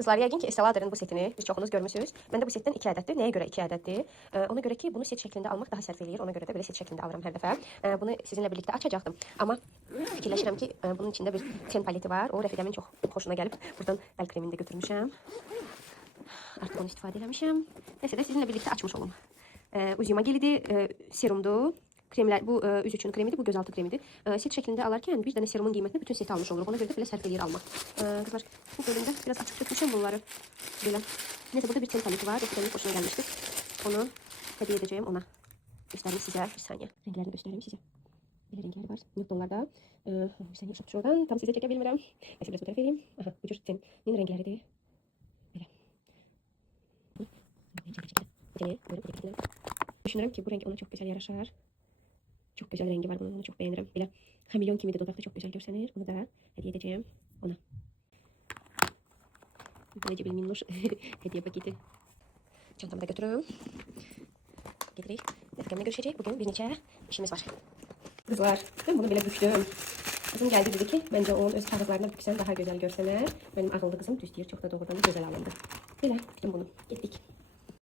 Kızlar, yəqin ki, Estee Lauder'ın bu setini biz çoxunuz görmüsünüz. Məndə bu setdən 2 ədəddir. Nəyə görə 2 ədəddir? Ona görə ki, bunu set şəklində almaq daha sərf eləyir. Ona görə də belə set şəklində alıram hər dəfə. Bunu sizinlə birlikdə açacaqdım. Amma fikirləşirəm ki, bunun içində bir ten paleti var. O rəfiqəmin çox xoşuna gəlib. Buradan əl kremini də götürmüşəm. Artıq onu istifadə eləmişəm. Nəsə də sizinlə birlikdə açmış olum. Uzima gelidir, serumdur. Kremlər, bu üz üçün kremidir, bu gözaltı kremidir. Set şəklində alarkən bir dənə serumun qiymətini bütün seti almış oluruq. Ona görə də belə sərf eləyir almaq. Qızlar, bu bölümdə biraz açıq tökmüşəm bunları. Belə. Neyse, burada bir ten paleti var. Rəfiqəmin xoşuna gəlmişdir. Onu hədiyyə edəcəyim ona. Göstərim sizə. Bir saniyə. Rənglərini göstərim sizə. Belə rəngləri var. Newtonlarda. Bir saniyə uşaq şuradan. Tam sizə çəkə bilmirəm. Nəsə biraz bu tərəf eləyim. Aha, bu cür tenin rəngləridir. Belə. Düşünürəm ki, bu renk ona çox gözəl yaraşar. Çok güzel rengi var bunun, onu çok beğenirim. Belə hamilyon kimi de dodaqda çok güzel görsənir. Onu da hediye edeceğim ona. Böylece bir minnoş hediye paketi. Çantamı da götürüm. Gedirik. Rəfiqəmlə görüşəcək. Bugün bir neçə işimiz var. Kızlar, ben bunu belə büktüm. Kızım geldi dedi ki, bence onun öz kağızlarına büksən daha güzel görsənər. Benim ağıllı kızım düz deyir, çox da doğrudan da gözəl alındı. Belə büktüm bunu. Getdik.